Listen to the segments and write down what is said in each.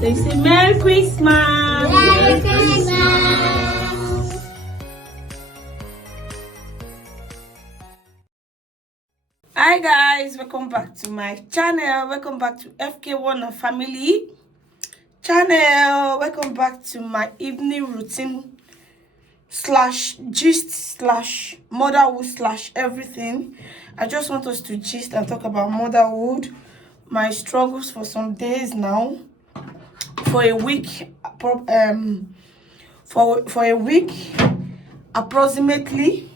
They say Merry Christmas. Merry Christmas. Hi guys, welcome back to my channel. Welcome back to FK1 and Family channel. Welcome back to my evening routine slash gist slash motherhood slash everything. I just want us to gist and talk about motherhood, my struggles for some days now, for a week, for a week approximately.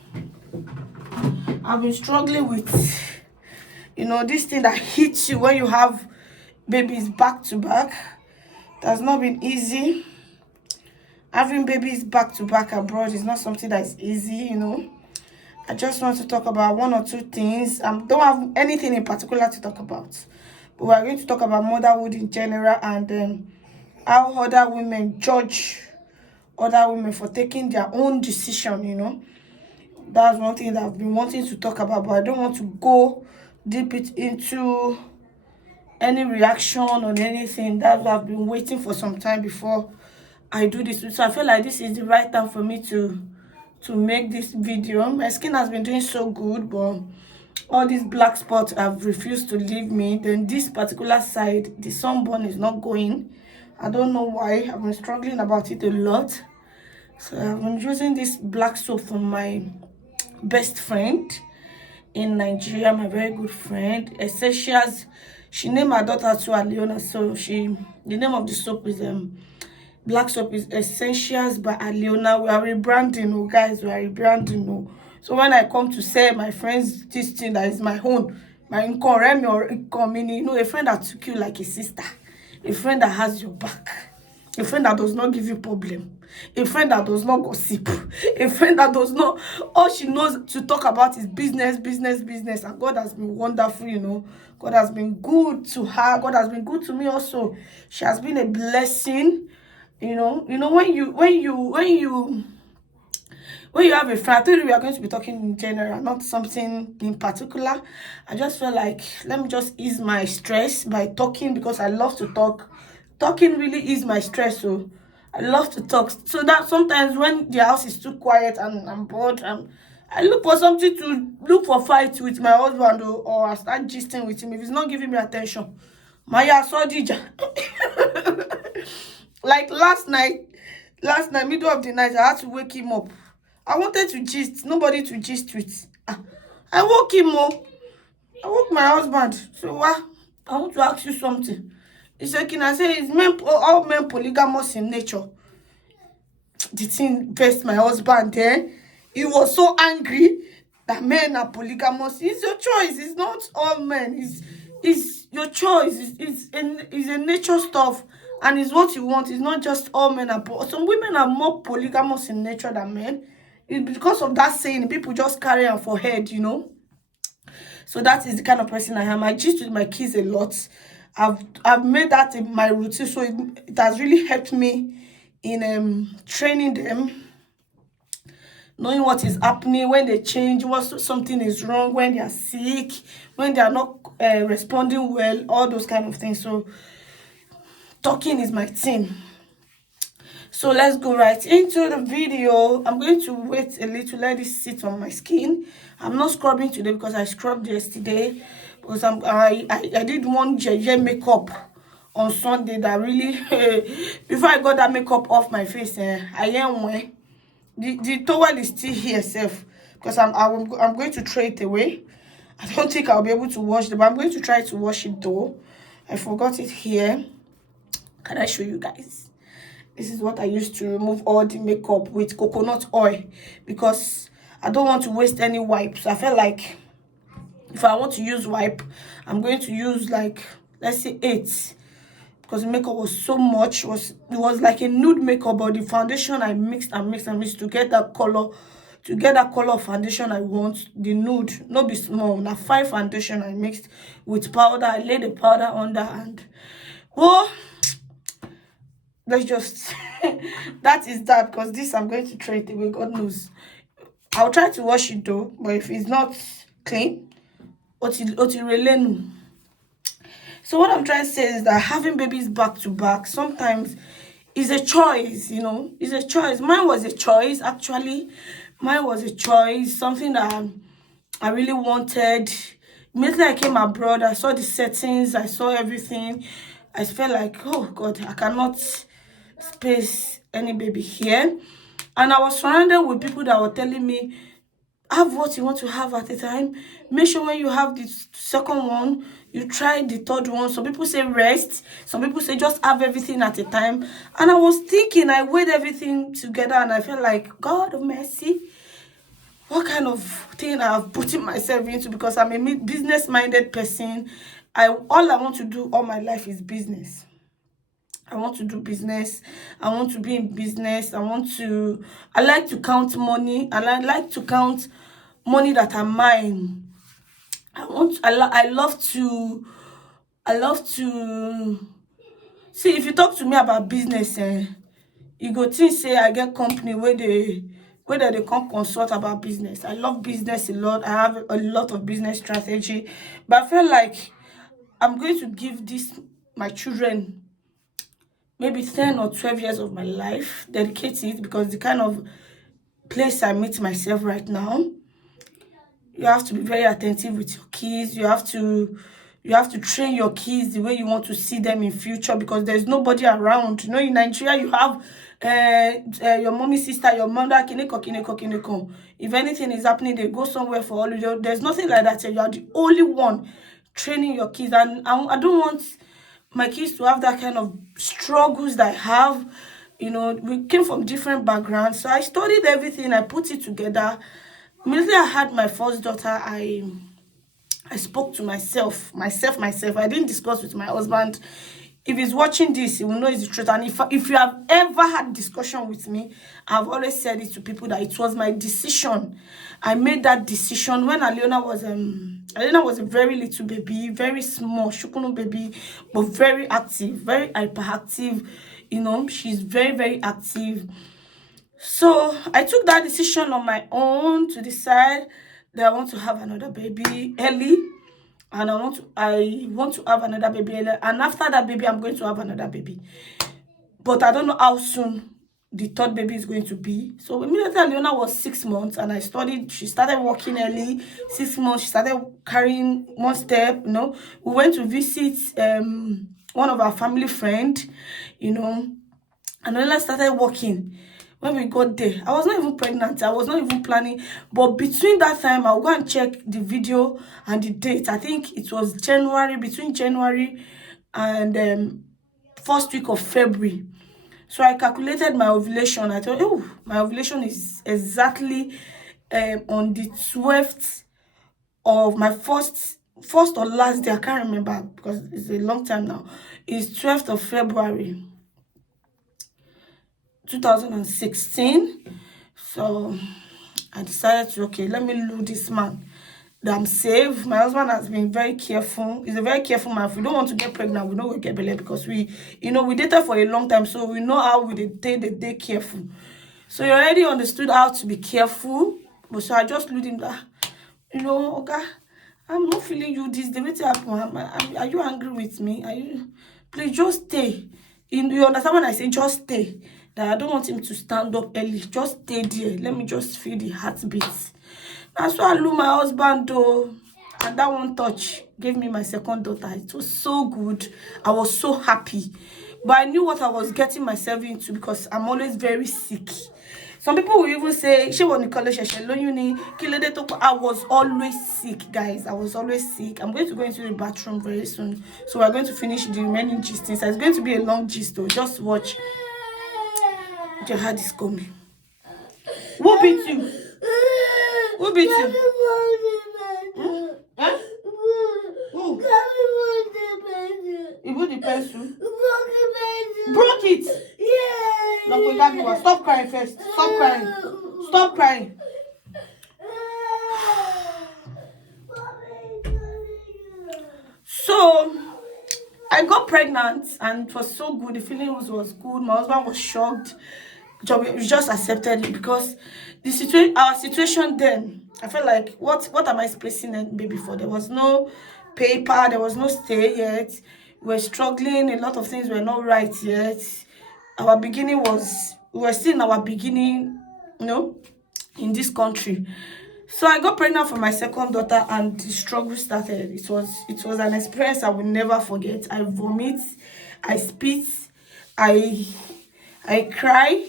I've been struggling with, this thing that hits you when you have babies back to back. It has not been easy. Having babies back to back abroad is not something that is easy. I just want to talk about one or two things. I don't have anything in particular to talk about, but we're going to talk about motherhood in general and how other women judge other women for taking their own decision. That's one thing that I've been wanting to talk about, but I don't want to go deep into any reaction on anything. That's why I've been waiting for some time before I do this. So I feel like this is the right time for me to make this video. My skin has been doing so good, but all these black spots have refused to leave me. Then this particular side, the sunburn is not going. I don't know why. I've been struggling about it a lot. So I've been using this black soap from my best friend in Nigeria, my very good friend. Essentials. She named her daughter to Aliona, so the name of the soap is black soap is Essentials by Aliona. We are rebranding, oh guys, we are rebranding, oh. So when I come to say my friends this thing that is my own, my income or income, a friend that took you like a sister, a friend that has your back, a friend that does not give you problem, a friend that does not gossip, a friend that does not, all she knows to talk about is business, and God has been wonderful. God has been good to her. God has been good to me also. She has been a blessing. When you have a friend, I told you we are going to be talking in general, not something in particular. I just feel like let me just ease my stress by talking, because I love to talk. Talking really eases my stress, so I love to talk. So that sometimes when the house is too quiet and I'm bored, I look for something to look for fight with my husband, or I start gisting with him if he's not giving me attention. Maya Sodija. Like last night, middle of the night, I had to wake him up. I wanted to gist, nobody to gist with. I woke him up. I woke my husband. So what? I want to ask you something. He said, can I say, all men polygamous in nature? The thing vexed my husband there. He was so angry that men are polygamous. It's your choice. It's not all men. It's your choice. It's a nature stuff. And it's what you want. It's not just all men are some women are more polygamous in nature than men. It's because of that saying, people just carry on for head, So that is the kind of person I am. I gist with my kids a lot. I've made that in my routine, so it has really helped me in training them, knowing what is happening when they change, something is wrong, when they are sick, when they are not responding well, all those kind of things. So talking is my thing. So let's go right into the video. I'm going to wait a little, let it sit on my skin. I'm not scrubbing today because I scrubbed yesterday, because I did one JJ makeup on Sunday that really before I got that makeup off my face, I am wearing the towel is still here self, because I'm going to throw it away. I don't think I'll be able to wash it, but I'm going to try to wash it though. I forgot it here. Can I show you guys? This is what I used to remove all the makeup with coconut oil, because I don't want to waste any wipes. I felt like if I want to use wipe, I'm going to use like, let's say 8, because the makeup was so much. It was like a nude makeup, but the foundation I mixed to get that color, of foundation I want, the nude, not be small. Now 5 foundation I mixed with powder. I laid the powder under, and let's just that is that, because this I'm going to throw it away. God knows. I'll try to wash it though, but if it's not clean, so So what I'm trying to say is that having babies back to back sometimes is a choice, you know. It's a choice. Mine was a choice, actually. Mine was a choice, something that I really wanted. Immediately I came abroad, I saw the settings, I saw everything. I felt like, oh God, I cannot space any baby here. And I was surrounded with people that were telling me, have what you want to have at a time. Make sure when you have the second one, you try the third one. Some people say rest. Some people say just have everything at a time. And I was thinking, I weighed everything together and I felt like, God of mercy, what kind of thing I have put myself into, because I'm a business-minded person. All I want to do all my life is business. I want to do business. I want to be in business. I like to count money, and I like to count money that are mine. I love to see, if you talk to me about business, you go think say I get company where they come consult about business. I love business a lot. I have a lot of business strategy, but I feel like I'm going to give my children maybe 10 or 12 years of my life, dedicate it, because the kind of place I meet myself right now, you have to be very attentive with your kids. You have to train your kids the way you want to see them in future, because there's nobody around. You know, in Nigeria, you have your mommy, sister, your mother, kineko. If anything is happening, they go somewhere for holiday. There's nothing like that. You are the only one training your kids, and I don't want my kids to have that kind of struggles that I have. You know, we came from different backgrounds, so I studied everything. I put it together. Immediately I had my first daughter, I spoke to myself. I didn't discuss with my husband. If he's watching this, he will know it's the truth. And if you have ever had discussion with me, I've always said it to people that it was my decision. I made that decision when Aliona was a very little baby, very small, shukunu baby, but very active, very hyperactive. You know, she's very, very active. So I took that decision on my own to decide that I want to have another baby early, and I want to have another baby early, and after that baby I'm going to have another baby. But I don't know how soon the third baby is going to be. So immediately Leona was 6 months and I studied. She started walking early. 6 months, she started carrying one step. You know, we went to visit one of our family friend, you know, and Leona started walking. When we got there, I was not even pregnant. I was not even planning. But between that time, I'll go and check the video and the date. I think it was between January and first week of February. So I calculated my ovulation. I thought, oh, my ovulation is exactly on the 12th of my first or last day. I can't remember because it's a long time now. It's 12th of February. 2016. So I decided to, okay, let me lose this man. I'm safe. My husband has been very careful. He's a very careful man. If we don't want to get pregnant, we don't want to get belly, because we dated for a long time, so we know how we date careful. So he already understood how to be careful. But so I just told him that, okay, I'm not feeling you this day. What's happening? Are you angry with me? Please just stay. You understand when I say just stay? That I don't want him to stand up early. Just stay there. Let me just feel the heartbeats. That's why I love my husband though. And that one touch gave me my second daughter. It was so good. I was so happy. But I knew what I was getting myself into, because I'm always very sick. Some people will even say, she was in college, I was always sick, guys. I was always sick. I'm going to go into the bathroom very soon. So we're going to finish the remaining gistings. It's going to be a long gist though. Just watch. Your heart is coming. Who beat you? Who beat you? Huh? Who? You broke the pencil? Broke it? Yeah. No, stop crying first. Stop crying. Stop crying. So I got pregnant and it was so good. The feeling was good. My husband was shocked. We just accepted it, because our situation then, I felt like, what am I spacing a baby for? There was no paper, there was no stay yet. we were struggling. A lot of things were not right yet. Our beginning was, we were still in our beginning, you know, in this country. So I got pregnant for my second daughter, and the struggle started. It was an experience I will never forget. I vomit, I spit, I cry,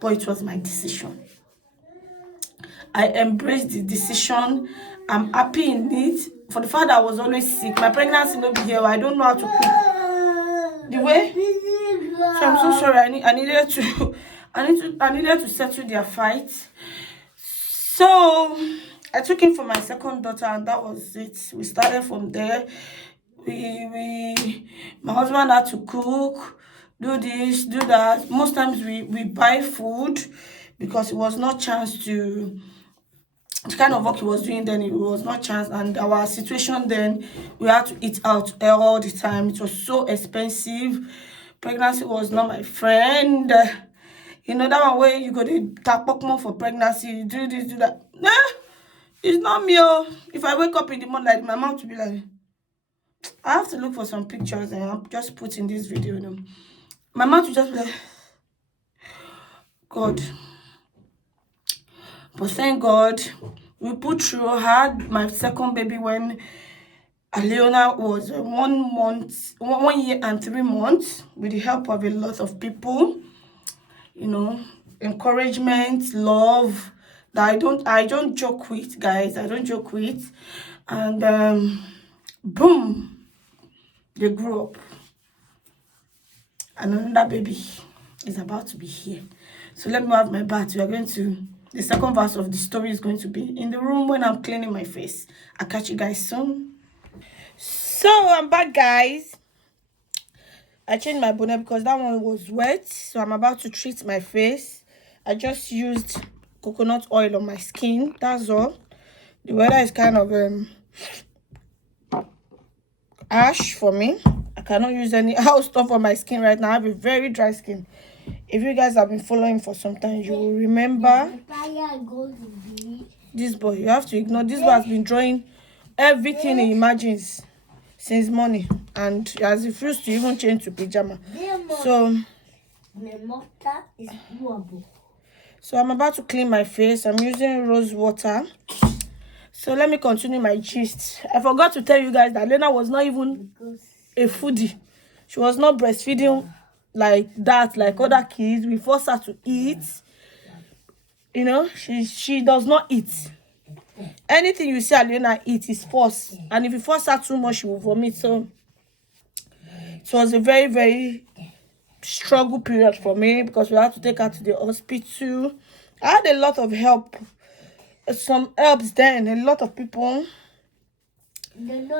but it was my decision. I embraced the decision. I'm happy in it. For the fact that I was always sick, my pregnancy no be here. I don't know how to cook. The way, so I'm so sorry. I needed to, I needed to settle their fight. So I took him for my second daughter, and that was it. We started from there. My husband had to cook, do this, do that. Most times we buy food because it was not chance to, the kind of work he was doing then, it was not chance, and our situation then, we had to eat out all the time. It was so expensive. Pregnancy was not my friend. You know that one way you go to tap more for pregnancy, do this, do that. Nah, it's not me. Oh. If I wake up in the morning, like, my mouth will be like, I have to look for some pictures and I'll just put in this video. You know. My mouth will just be like, God. But thank God, we put through. I had my second baby when Leona was 1 year and 3 months, with the help of a lot of people, you know, encouragement, love, that I don't joke with, guys. I don't joke with. And boom, they grew up. And another baby is about to be here. So let me have my bath. We are going to, the second verse of the story is going to be in the room when I'm cleaning my face. I'll catch you guys soon. So I'm back, guys. I changed my bonnet because that one was wet. So I'm about to treat my face. I just used coconut oil on my skin. That's all. The weather is kind of ash for me. I cannot use any house stuff on my skin right now. I have a very dry skin. If you guys have been following for some time, you will remember this boy. You have to ignore. This boy has been drawing everything he imagines since morning, and he has refused to even change to pajama. So I'm about to clean my face. I'm using rose water. So let me continue my gist. I forgot to tell you guys that Lena was not even a foodie. She was not breastfeeding like that, like other kids. We forced her to eat. You know, she does not eat. Anything you see Alena eat is forced. And if you force her too much, she will vomit. So it was a very, very struggle period for me because we had to take her to the hospital. I had a lot of help. Some helps then. A lot of people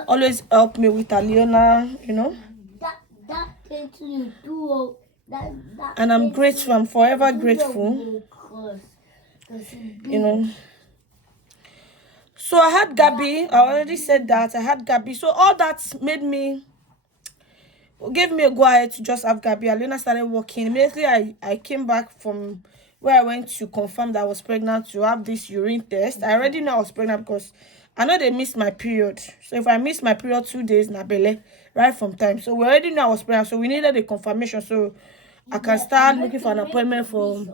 always help me with Aliona, you know. And I'm grateful. I'm forever grateful. You know. So I had Gabby. I already said that. I had Gabby. So all that gave me a go ahead to just have Gabby. Alena started working. Immediately I came back from where I went to confirm that I was pregnant to have this urine test. I already know I was pregnant because I know they missed my period. So if I missed my period 2 days, Nabele, right from time. So we already know I was pregnant. So we needed a confirmation so I can start looking for an appointment for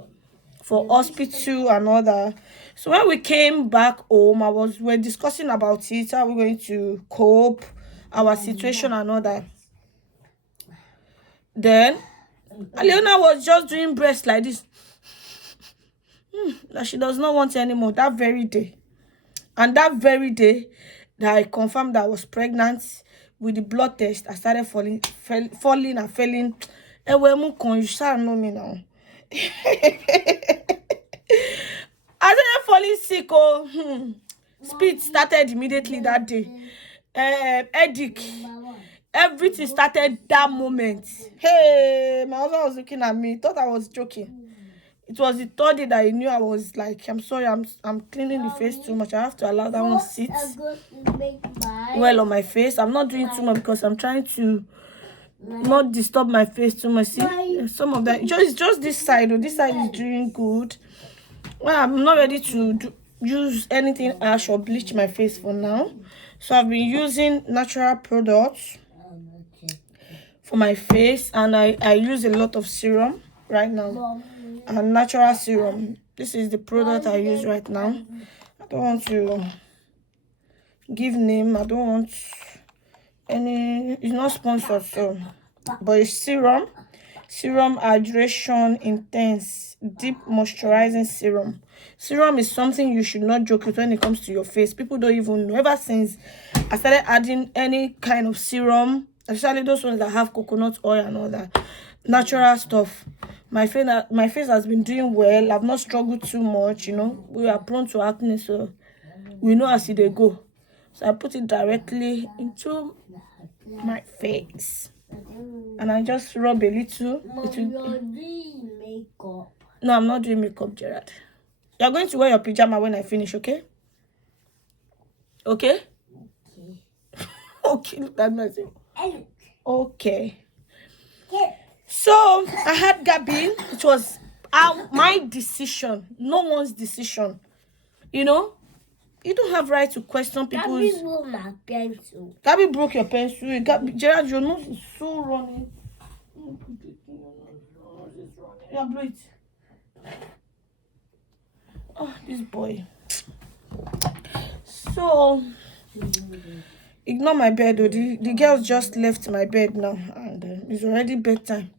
hospital and all that. So when we came back home, we're discussing about it, how we're going to cope, our situation and all that. Then Aliona was just doing breast like this. That she does not want anymore that very day. And that very day that I confirmed that I was pregnant with the blood test, I started falling and failing. You shall know me now. I started falling sick. Speed started immediately that day. Headache. Everything started that moment. Hey, my husband was looking at me, thought I was joking. It was the third day that he knew I was like, I'm sorry, I'm cleaning the face too much. I have to allow that one sit well on my face. I'm not doing too much because I'm trying to not disturb my face too much. See, some of that, just this side. This side is doing good. Well, I'm not ready to use anything ash or bleach my face for now. So I've been using natural products for my face, and I use a lot of serum right now, and natural serum. This is the product I use right now. I don't want to give name. I don't want any, it's not sponsored, so, but it's serum hydration intense deep moisturizing serum. Serum is something you should not joke with when it comes to your face. People don't even know. Ever since I started adding any kind of serum, especially those ones that have coconut oil and all that natural stuff, my face has been doing well. I've not struggled too much. You know, we are prone to acne, so we know as they go. So I put it directly into my face, and I just rub a little. Mom, you're doing makeup. No, I'm not doing makeup, Gerard. You're going to wear your pajama when I finish, okay? Okay? Okay. Okay, look at myself. Hey. Okay. Yeah. So I had Gabby. It was my decision, no one's decision. You know, you don't have right to question people's. Gabby broke my pencil. Gabby broke your pencil. Gabby, Gerard, your nose is so running. Yeah, blow it. Oh, this boy. So, ignore my bed. Oh, the girls just left my bed now, and it's already bedtime.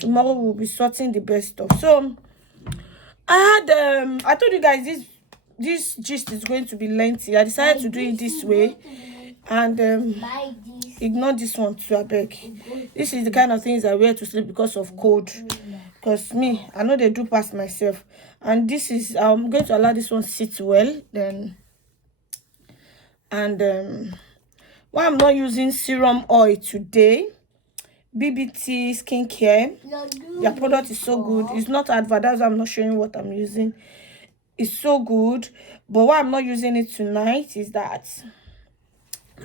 Tomorrow we'll be sorting the best stuff. So, I told you guys this gist is going to be lengthy. I decided to do it this way, and ignore this one too, I beg. This is the kind of things I wear to sleep because of cold. Because me, I know they do past myself. And this is, I'm going to allow this one sit well. Then, and why I'm not using serum oil today, BBT skincare. Their product is so good. It's not advertised. I'm not showing what I'm using. It's so good. But why I'm not using it tonight is that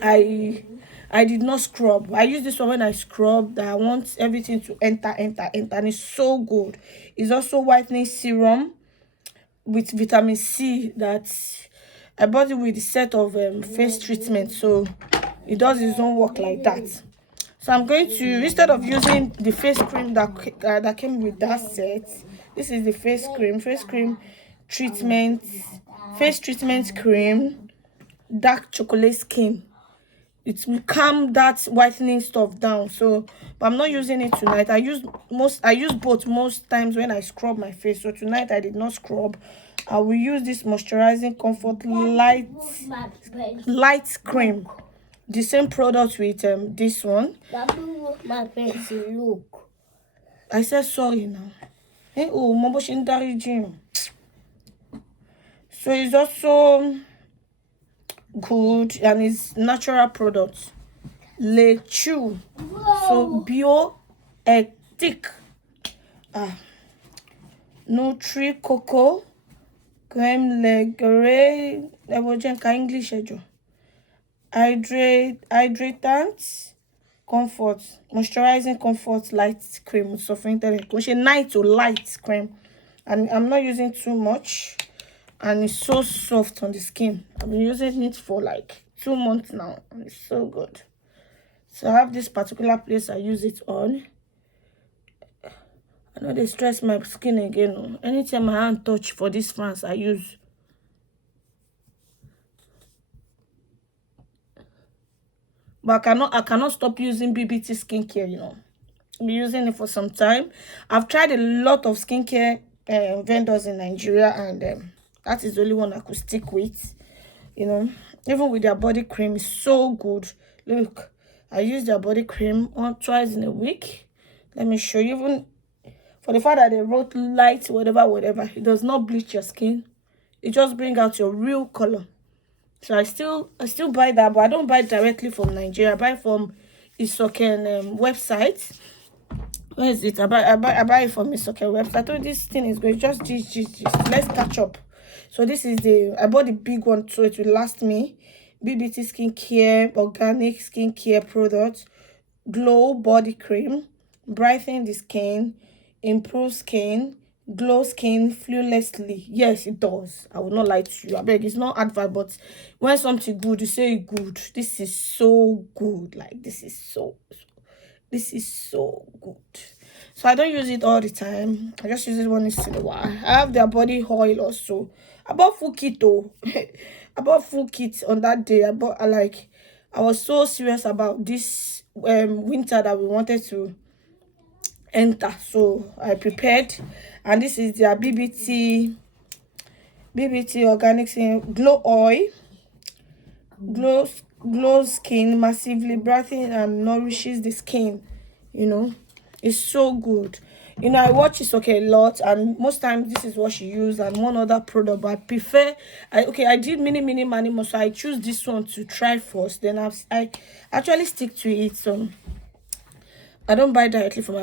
I did not scrub. I use this one when I scrub. That I want everything to enter, and it's so good. It's also whitening serum with vitamin C that I bought it with the set of face treatment, so it does its own work like that. So I'm going to, instead of using the face cream that came with that set, this is the face treatment cream, dark chocolate skin. It will calm that whitening stuff down. So, but I'm not using it tonight. I use both most times when I scrub my face. So tonight I did not scrub. I will use this moisturizing comfort light cream. The same product with this one. My pencil, look. I said sorry now. Hey, oh, Mabo Shindari Jim. So it's also good, and it's natural products. Lechu. So bioethic. Nutri cocoa. Creme legere. English ejo. Hydratant. Comfort. Moisturizing comfort light cream. So for night or light cream. And I'm not using too much. And it's so soft on the skin. I've been using it for like 2 months now, and it's so good. So I have this particular place I use it on. I know they stress my skin again. Anytime my hand touch for this France, I use. But I cannot stop using BBT skincare, you know. I've been using it for some time. I've tried a lot of skincare vendors in Nigeria, and that is the only one I could stick with, you know. Even with their body cream, it's so good. Look, I use their body cream twice in a week. Let me show you. Even for the fact that they wrote light, whatever, it does not bleach your skin. It just brings out your real color. So I still buy that, but I don't buy directly from Nigeria. I buy from Isoken website. Where is it? I buy it from Isoken website. Oh, this thing is good. Just let's catch up. So this is I bought the big one, so it will last me. BBT skincare, organic skincare products, glow body cream, brighten the skin, improve skin, glow skin flawlessly. Yes, it does. I will not lie to you. I beg, it's not advert, but when something good, you say good. This is so good. Like, this is so good. So I don't use it all the time. I just use it once in a while. I have their body oil also. I bought full kit though. I bought full kit on that day. I was so serious about this winter that we wanted to enter. So I prepared, and this is their BBT organic skin glow oil. Glow skin, massively brightens and nourishes the skin. You know, it's so good. You know, I watch Isoke a lot, and most times this is what she used and one other product, but I prefer I did mini manimo, so I choose this one to try first, then I actually stick to it. So I don't buy directly from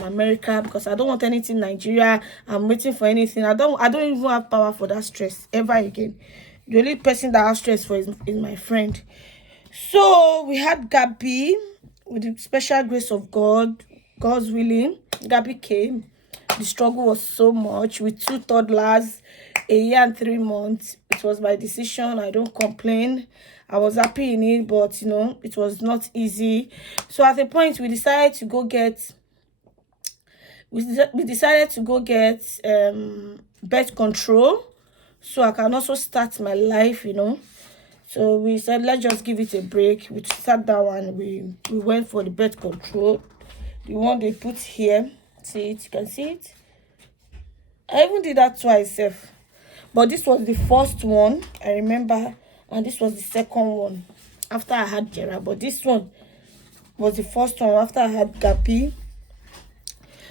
America, because I don't want anything Nigeria. I'm waiting for anything. I don't even have power for that stress ever again. The only person that I have stress for is my friend. So we had Gabby. With the special grace of God's willing, Gabby came. The struggle was so much with 2 toddlers, a year and 3 months. It was my decision. I don't complain. I was happy in it, but you know, it was not easy. So at a point, we decided to go get birth control, so I can also start my life, you know. So we said, let's just give it a break. We sat down and we went for the birth control. The one they put here. See it? You can see it? I even did that twice. But this was the first one, I remember. And this was the second one after I had Jera. But this one was the first one after I had Gapi.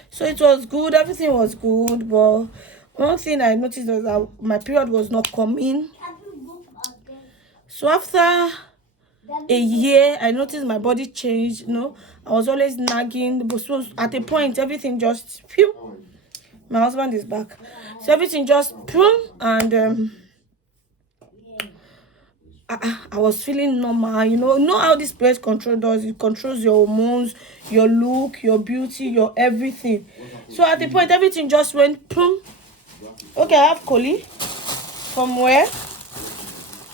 So it was good. Everything was good. But one thing I noticed was that my period was not coming. So after a year, I noticed my body changed. You know, I was always nagging, but so at a point, everything just phew. My husband is back, so everything just phew, and I was feeling normal. You know how this birth control does? It controls your hormones, your look, your beauty, your everything. So at the point, everything just went phew. Okay, I have Koli. From where?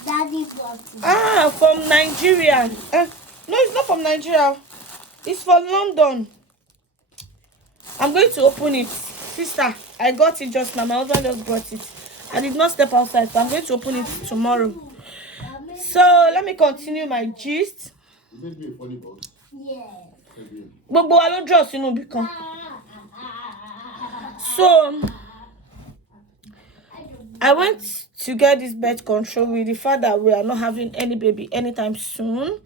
Daddy bought it. From Nigeria. No, it's not from Nigeria. It's from London. I'm going to open it. Sister, I got it just now. My husband just brought it. I did not step outside, so I'm going to open it tomorrow. So, let me continue my gist. Yeah. Gbogbo wa ló draw sínú ibì kan. So, I went to get this birth control with the fact that we are not having any baby anytime soon.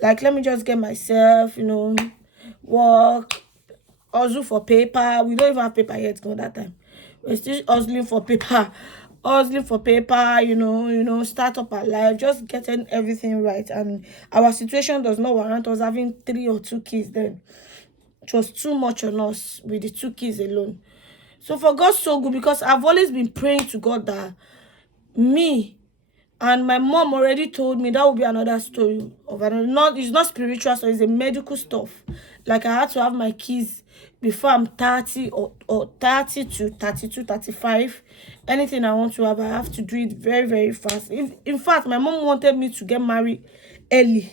Like, let me just get myself, you know, work, hustle for paper. We don't even have paper yet, no, that time. We're still hustling for paper, you know, start up our life, just getting everything right. And our situation does not warrant us having 3 or 2 kids then. It was too much on us with the 2 kids alone. So for God so good, because I've always been praying to God that me and my mom already told me that would be another story of another. It's not spiritual, so it's a medical stuff. Like, I had to have my kids before I'm 30 or 30 to 32, 35. Anything I want to have, I have to do it very, very fast. In fact, my mom wanted me to get married early.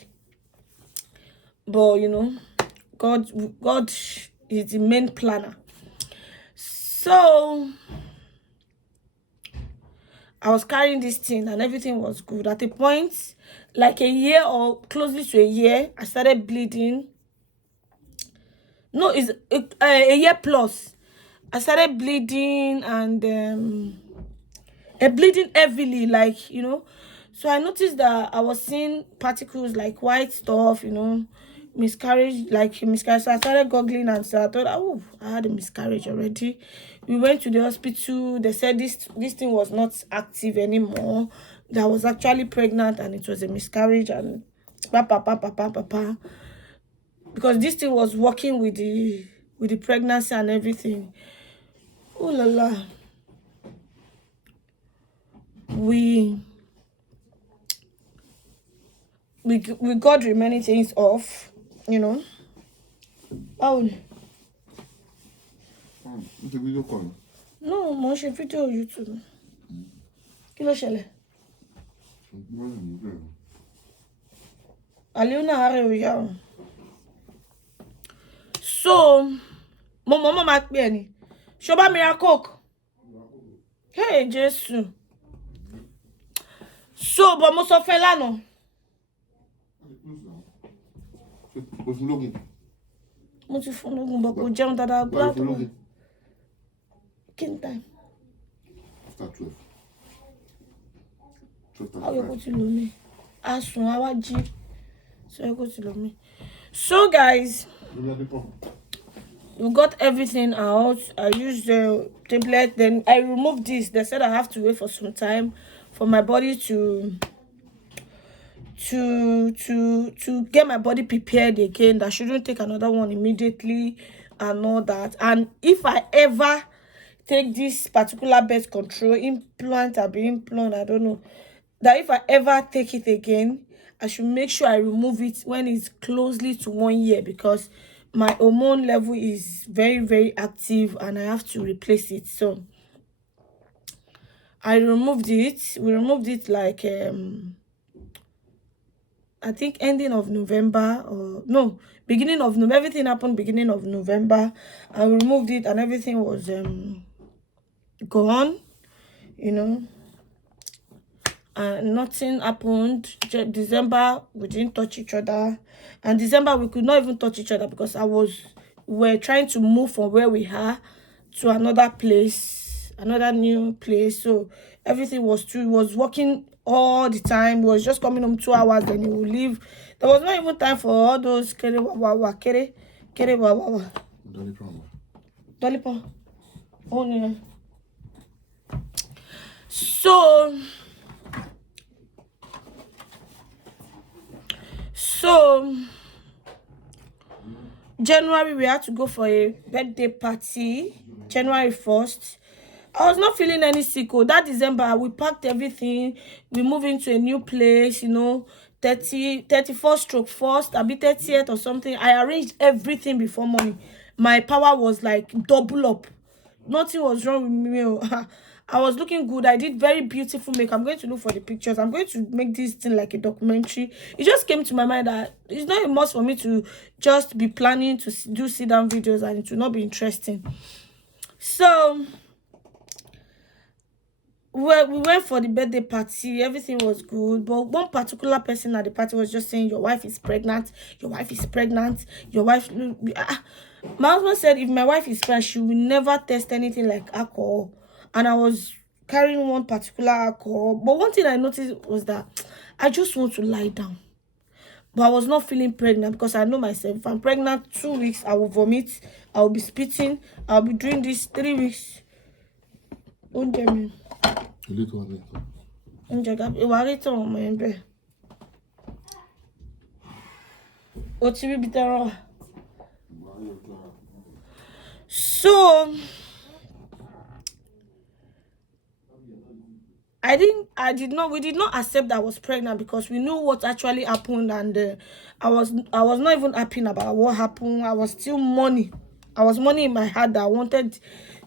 But, you know, God is the main planner. So I was carrying this thing and everything was good. At a point, like a year or closely to a year, I started bleeding. No, it's a year plus. I started bleeding and bleeding heavily, like, you know. So I noticed that I was seeing particles, like white stuff, you know, miscarriage. So I started goggling, and so I thought, oh, I had a miscarriage already. We went to the hospital. They said this thing was not active anymore, that I was actually pregnant and it was a miscarriage, and because this thing was working with the pregnancy and everything. Oh la la. We got the remaining things off, you know. Oh. It's a video call. No, mo ṣe fídíò YouTube. Kí ló ṣẹlẹ̀? Aliona are oya. So, mo mama ma pe ni. Ṣó bá mi ra Coke. Hey, Jesus. So, but mo sọ fẹ́ lánàá. Mo ti fún lógún bọ̀ kò jẹun dáadáa gbá tó. Kin time. After 12. How you go to me? Asun awaji. So you go to me. So guys, we got everything out. I used the tablet, then I removed this. They said I have to wait for some time for my body to get my body prepared again. That shouldn't take another one immediately and all that. And if I ever take this particular birth control implant, I don't know, that if I ever take it again, I should make sure I remove it when it's closely to 1 year, because my hormone level is very, very active and I have to replace it. So I removed it. We removed it like I think ending of November, or no, beginning of November. Everything happened beginning of November. I removed it and everything was gone, you know. And nothing happened. December we didn't touch each other, and December we could not even touch each other because we're trying to move from where we are to another place, another new place. So everything was working all the time. He was just coming home 2 hours, then he would leave. There was not even time for all those kere Dolly. Oh yeah. So January we had to go for a birthday party. January 1st. I was not feeling any sick. That December we packed everything. We moved into a new place, you know, 31st/1st, a bit 30th or something. I arranged everything before morning. My power was like double up. Nothing was wrong with me. I was looking good. I did very beautiful makeup. I'm going to look for the pictures. I'm going to make this thing like a documentary. It just came to my mind that it's not a must for me to just be planning to do sit-down videos and it will not be interesting. So well, we went for the birthday party. Everything was good, but one particular person at the party was just saying, your wife is pregnant, your wife is pregnant, your wife. My husband said if my wife is pregnant, she will never test anything like alcohol. And I was carrying one particular alcohol. But one thing I noticed was that I just want to lie down. But I was not feeling pregnant because I know myself. If I'm pregnant 2 weeks, I will vomit, I will be spitting, I'll be doing this 3 weeks. Don't tell me. So we did not accept that I was pregnant because we knew what actually happened, and I was not even happy about what happened. I was still money. I was money in my heart that I wanted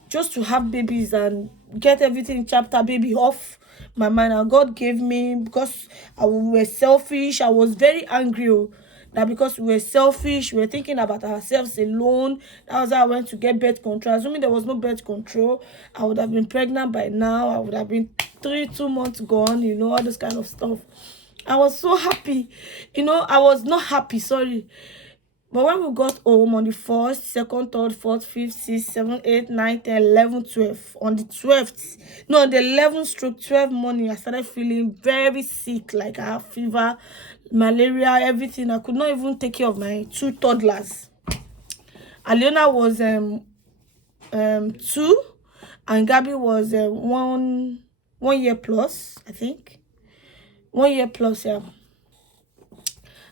just to have babies and get everything chapter baby off my mind. And God gave me, because we were selfish. I was very angry that because we were selfish, we were thinking about ourselves alone. That was how I went to get birth control. Assuming there was no birth control, I would have been pregnant by now. I would have been 2 months gone, you know, all this kind of stuff. I was so happy, you know. I was not happy, sorry. But when we got home on the 1st, 2nd, 3rd, 4th, 5th, 6th, 7th, 8th, 9th, 10th, 11th, 12th, on the 12th, no, the 11th/12th morning, I started feeling very sick, like I have fever, malaria, everything. I could not even take care of my 2 toddlers. Aliona was 2, and Gabby was 1 year plus, I think. 1 year plus, yeah.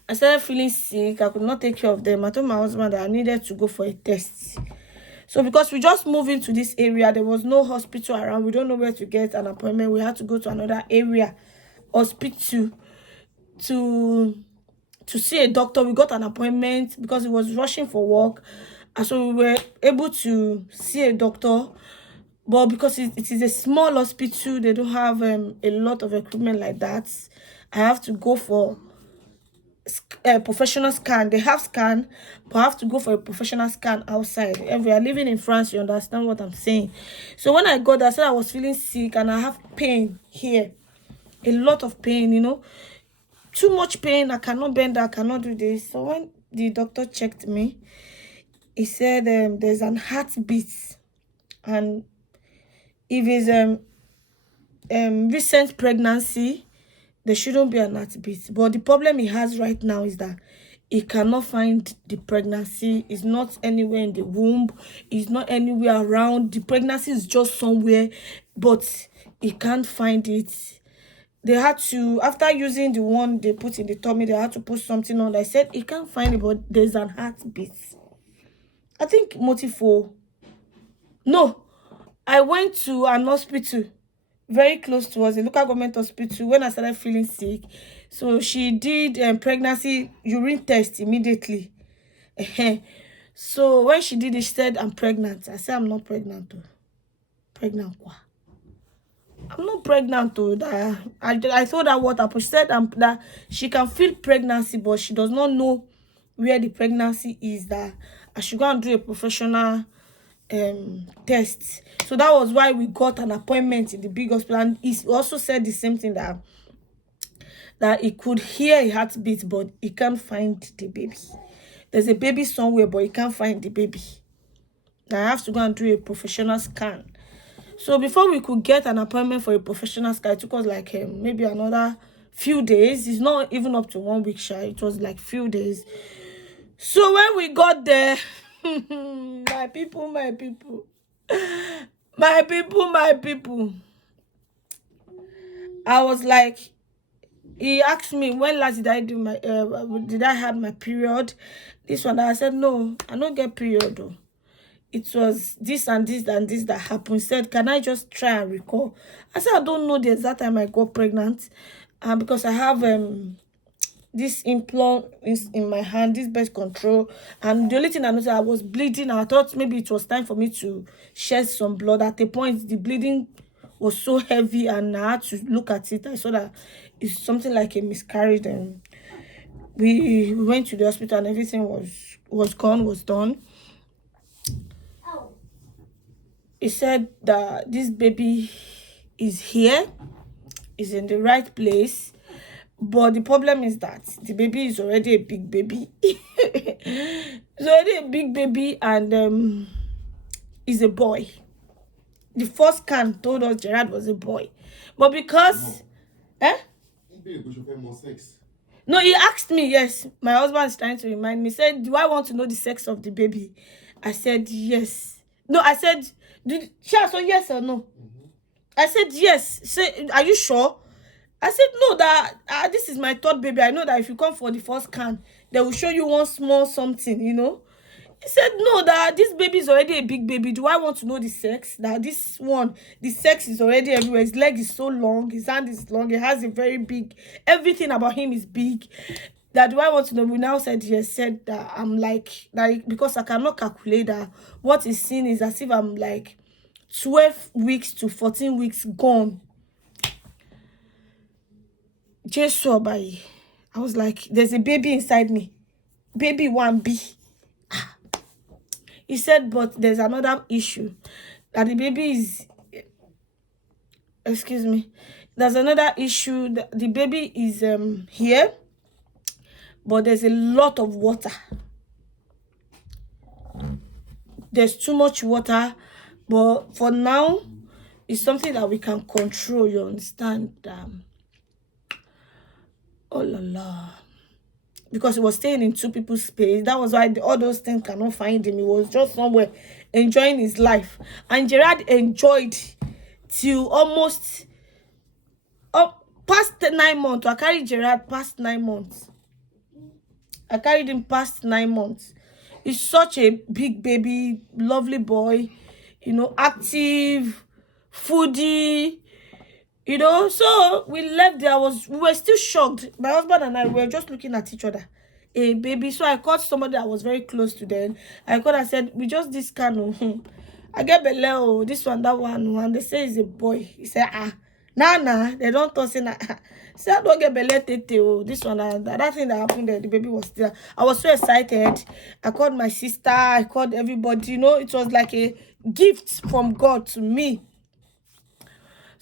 I started feeling sick. I could not take care of them. I told my husband that I needed to go for a test. So because we just moved into this area, there was no hospital around. We don't know where to get an appointment. We had to go to another area hospital to see a doctor. We got an appointment because he was rushing for work. And so we were able to see a doctor. But because it is a small hospital, they don't have a lot of equipment like that. I have to go for a professional scan. They have scan, but I have to go for a professional scan outside. And we are living in France, you understand what I'm saying? So when I got there, I said I was feeling sick and I have pain here. A lot of pain, you know. Too much pain. I cannot bend, I cannot do this. So when the doctor checked me, he said there's an heartbeat, and if it's recent pregnancy, there shouldn't be an heartbeat. But the problem he has right now is that he cannot find the pregnancy. It's not anywhere in the womb. It's not anywhere around. The pregnancy is just somewhere, but he can't find it. They had to, after using the one they put in the tummy, they had to put something on. I said he can't find it, but there's an heartbeat. I think Motifo. No, I went to an hospital very close to us, a local government hospital, when I started feeling sick. So she did pregnancy urine test immediately. So when she did it, she said, I'm pregnant. I said, I'm not pregnant. Pregnant what? I'm not pregnant. I told her what happened. She said that she can feel pregnancy, but she does not know where the pregnancy is, that I should go and do a professional test. So that was why we got an appointment in the big hospital. And he also said the same thing, that he could hear a heartbeat, but he can't find the baby. There's a baby somewhere, but he can't find the baby. I have to go and do a professional scan. So before we could get an appointment for a professional scan, it took us like maybe another few days. It's not even up to 1 week shy. It was like few days. So when we got there, my people, I was like, he asked me, when last did I do my did I have my period? This one, I said, no, I don't get period though. It was this and this and this that happened. He said, can I just try and recall? I said, I don't know the exact time I got pregnant, because I have this implant is in my hand, this birth control, and the only thing I noticed, I was bleeding. I thought maybe it was time for me to shed some blood. At a point, the bleeding was so heavy, and I had to look at it. I saw that it's something like a miscarriage, and we went to the hospital, and everything was done. He said that this baby is here, is in the right place. But the problem is that the baby is already a big baby. It's already a big baby, and is a boy. The first scan told us Gerard was a boy. But because... No, he asked me, yes. My husband is trying to remind me. He said, do I want to know the sex of the baby? I said, yes. No, I said, so yes or no? I said, yes. Say, are you sure? I said, no, that this is my third baby. I know that if you come for the first scan, they will show you one small something, you know. He said, no, that this baby is already a big baby. Do I want to know the sex? That this one, the sex is already everywhere. His leg is so long. His hand is long. He has a very big, everything about him is big. That do I want to know? We now said, yes, said that I'm like, because I cannot calculate that. What is seen is as if I'm like 12 weeks to 14 weeks gone. Just saw by, I was like, there's a baby inside me. Baby 1B. He said, but there's another issue. That the baby is, excuse me. There's another issue. That the baby is here, but there's a lot of water. There's too much water. But for now, it's something that we can control, you understand? Oh la la. Because he was staying in two people's space. That was why all those things cannot find him. He was just somewhere enjoying his life. And Gerard enjoyed till almost past 9 months. I carried Gerard past 9 months. I carried him past 9 months. He's such a big baby, lovely boy, you know, active, foodie. You know, so we left there. We were still shocked. My husband and I were just looking at each other. A baby. So I called somebody that was very close to them. I called and said, we just this kind of I get belle, this one, that one, and they say it's a boy. He said, nah, they don't talk say nah. Say I don't get belle tete, this one, that thing that happened there, the baby was still. I was so excited. I called my sister, I called everybody, it was like a gift from God to me.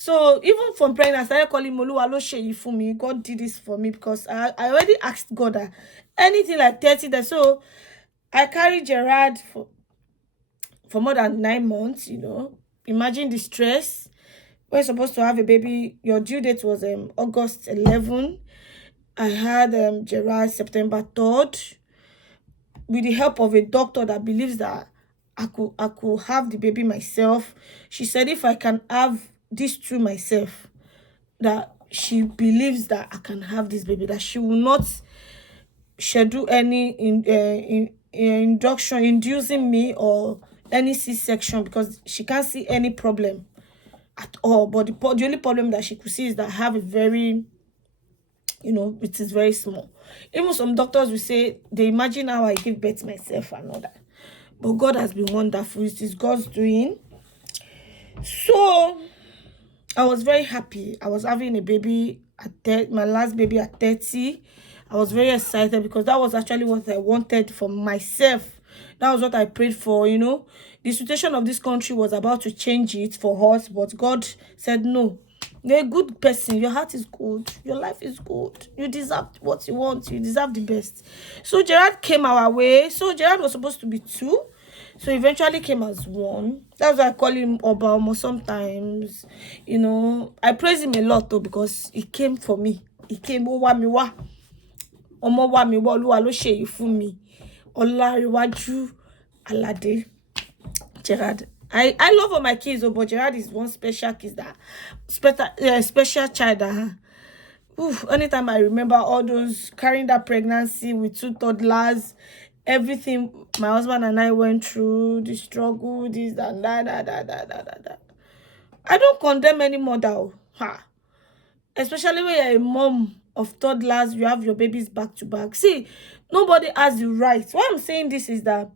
So even from pregnant, I started calling Moluwa lo sheyi for me. God did this for me because I already asked God that anything like 30 days. So I carried Gerard for more than 9 months, Imagine the stress. We're supposed to have a baby. Your due date was August 11. I had Gerard September 3rd. With the help of a doctor that believes that I could have the baby myself. She said if I can have these two myself, that she believes that I can have this baby, that she will not schedule any inducing me or any C-section because she can't see any problem at all. But the only problem that she could see is that I have a very, it is very small. Even some doctors will say they imagine how I give birth myself and all that. But God has been wonderful. It is God's doing. So I was very happy. I was having a baby at my last baby at 30. I was very excited because that was actually what I wanted for myself. That was what I prayed for, The situation of this country was about to change it for us, but God said, no, you're a good person. Your heart is good. Your life is good. You deserve what you want. You deserve the best. So Gerard came our way. So Gerard was supposed to be 2. So eventually came as 1. That's why I call him Obama sometimes. I praise him a lot though because he came for me. He came over me wa. Omo wa mi wa Oluwa lo ṣe yìí fún mi. Olariwaju Alade. Gerard. I love all my kids, but Gerard is one special kid special child. Anytime I remember all those carrying that pregnancy with 2 toddlers, everything my husband and I went through, the struggle, this and that. I don't condemn any mother. Especially when you're a mom of toddlers, you have your babies back to back. See, nobody has the right. Why I'm saying this is that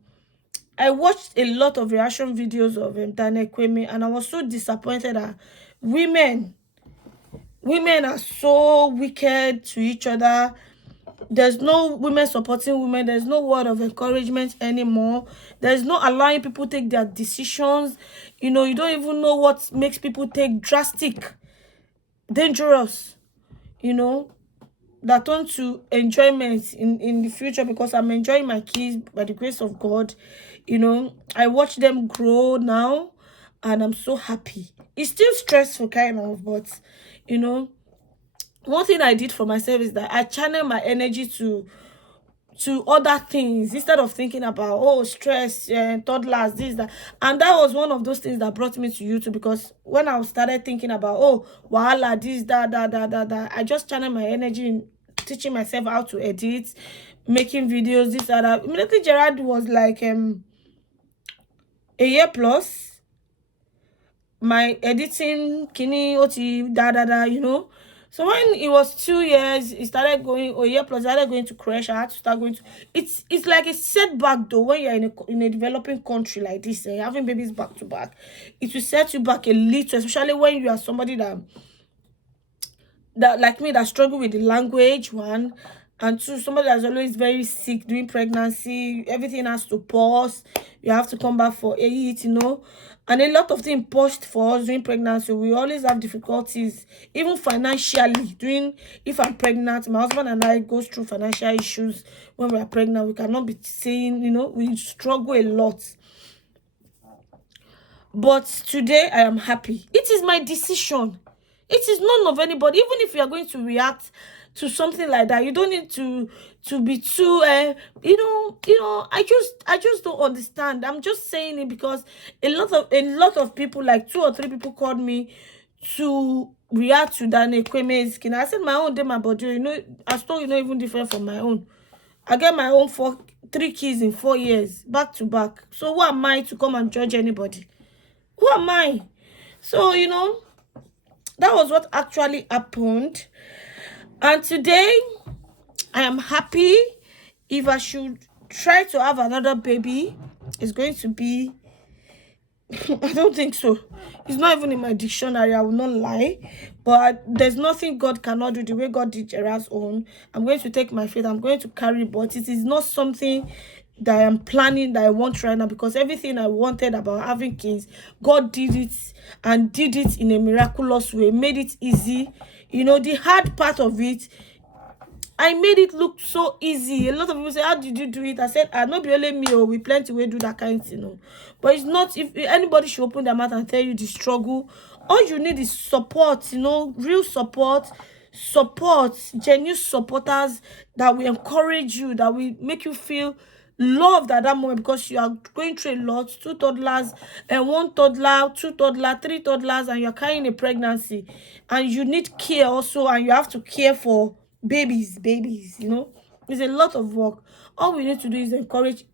I watched a lot of reaction videos of Daniel Kwame, and I was so disappointed that women are so wicked to each other. There's no women supporting women. There's no word of encouragement anymore. There's no allowing people take their decisions. You don't even know what makes people take drastic, dangerous, that turn to enjoyment in the future, because I'm enjoying my kids by the grace of God. I watch them grow now and I'm so happy. It's still stressful kind of, but one thing I did for myself is that I channel my energy to other things instead of thinking about stress and toddlers, this, that. And that was one of those things that brought me to YouTube, because when I started thinking about wahala, this, that, I just channel my energy in teaching myself how to edit, making videos, this, that. Immediately Gerard was like a year plus. My editing kini oti da. So when it was 2 years, it started going, a year plus, I started going to crash. I had to start going to, it's like a setback though, when you're in a developing country like this, and having babies back to back, it will set you back a little, especially when you are somebody that like me, that struggle with the language, 1, and 2, somebody that's always very sick during pregnancy. Everything has to pause. You have to come back for it, and a lot of things paused for us during pregnancy. We always have difficulties, even financially. If I'm pregnant, my husband and I go through financial issues when we are pregnant. We cannot be saying, we struggle a lot. But today I am happy. It is my decision. It is none of anybody. Even if you are going to react to something like that, you don't need to be too I just don't understand. I'm just saying it because a lot of people, like 2 or 3 people, called me to react to Daniel Kwame's skin. I said my own day, my body, I still even different from my own. I get my own 3 kids in 4 years back to back. So who am I to come and judge anybody? Who am I? So that was what actually happened. And today I am happy. If I should try to have another baby, it's going to be I don't think so. It's not even in my dictionary, I will not lie. But there's nothing God cannot do the way God did Gerard's own. I'm going to take my faith, I'm going to carry, but it is not something that I am planning that I want right now, because everything I wanted about having kids, God did it, and did it in a miraculous way, made it easy. You know, the hard part of it, I made it look so easy. A lot of people say, how did you do it? I said, not be only me, oh, we plenty way do that kind of thing, you know. But it's not, if anybody should open their mouth and tell you the struggle, all you need is support, you know, real support, genuine supporters that will encourage you, that will make you feel loved at that moment, because you are going through a lot. 2 toddlers and 1 toddler, 2 toddler, 3 toddlers, and you're carrying a pregnancy, and you need care also, and you have to care for babies, you know. It's a lot of work. All we need to do is encourage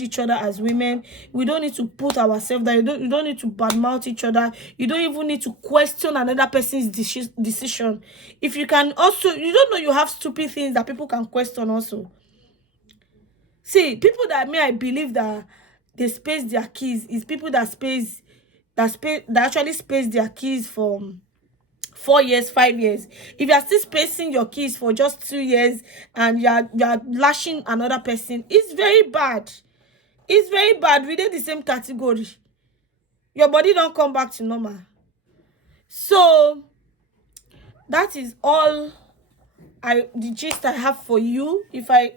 each other as women. We don't need to put ourselves down. You don't need to badmouth each other. You don't even need to question another person's decision. If you can also, you don't know you have stupid things that people can question also. See, people that I believe that they space their keys is people that actually space their keys for 4 years, 5 years. If you are still spacing your kids for just 2 years and you are lashing another person, it's very bad. It's very bad. We did the same category. Your body don't come back to normal. So that is all the gist I have for you. If I've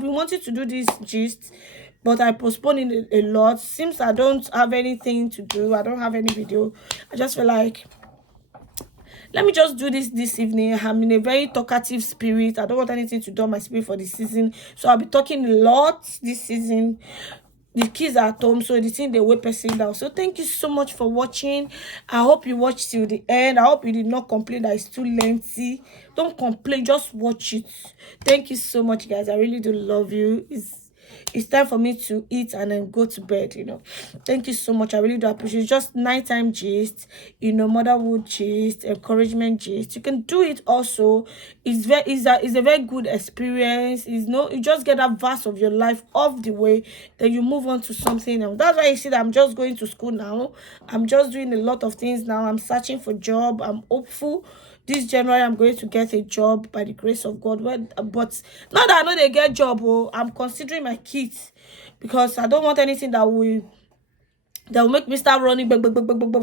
been wanting to do this gist, but I postponed it a lot. Since I don't have anything to do, I don't have any video, I just feel like, let me just do this evening. I'm in a very talkative spirit. I don't want anything to dull my spirit for the season, so I'll be talking a lot this season. The kids are at home, so the thing they way person down. So thank you so much for watching. I hope you watched till the end. I hope you did not complain that it's too lengthy. Don't complain, just watch it. Thank you so much, guys. I really do love you. It's time for me to eat and then go to bed, you know. Thank you so much. I really do appreciate it. Just nighttime gist, you know, motherhood gist, encouragement gist. You can do it also. It's a very good experience. You just get that verse of your life off the way, then you move on to something else. That's why you see that I'm just going to school now. I'm just doing a lot of things now. I'm searching for job. I'm hopeful this January I'm going to get a job by the grace of God. But now that I know they get job, I'm considering my kids, because I don't want anything that will make me start running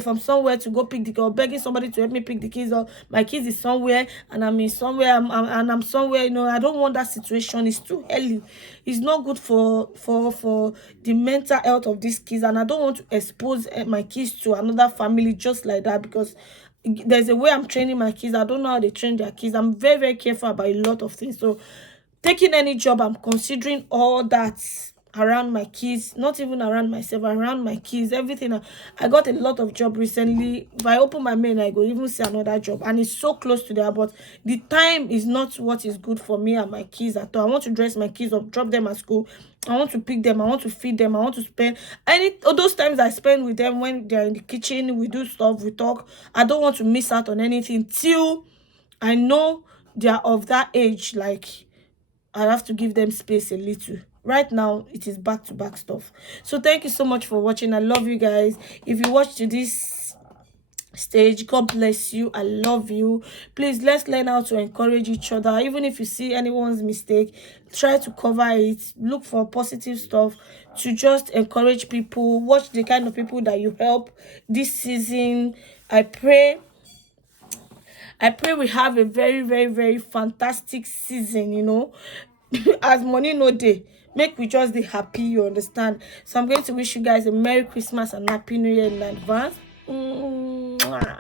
from somewhere to go pick the kids, or begging somebody to help me pick the kids, or my kids is somewhere and I'm in somewhere, I'm somewhere, you know. I don't want that situation. It's too early. It's not good for the mental health of these kids, and I don't want to expose my kids to another family just like that, because there's a way I'm training my kids. I don't know how they train their kids. I'm very, very careful about a lot of things. So taking any job, I'm considering all that around my kids, not even around myself, around my kids, everything. I got a lot of job recently. If I open my mail, I go even see another job, and it's so close to there, but the time is not what is good for me and my kids at all. I want to dress my kids up, drop them at school, I want to pick them, I want to feed them, I want to spend all those times I spend with them when they're in the kitchen, we do stuff, we talk. I don't want to miss out on anything till I know they're of that age. Like, I have to give them space a little. Right now, it is back-to-back stuff. So thank you so much for watching. I love you guys. If you watch to this stage, God bless you. I love you. Please, let's learn how to encourage each other. Even if you see anyone's mistake, try to cover it. Look for positive stuff to just encourage people. Watch the kind of people that you help this season. I pray we have a very, very, very fantastic season, you know. As money no day, make we just be happy, you understand. So I'm going to wish you guys a Merry Christmas and Happy New Year in advance. Bye.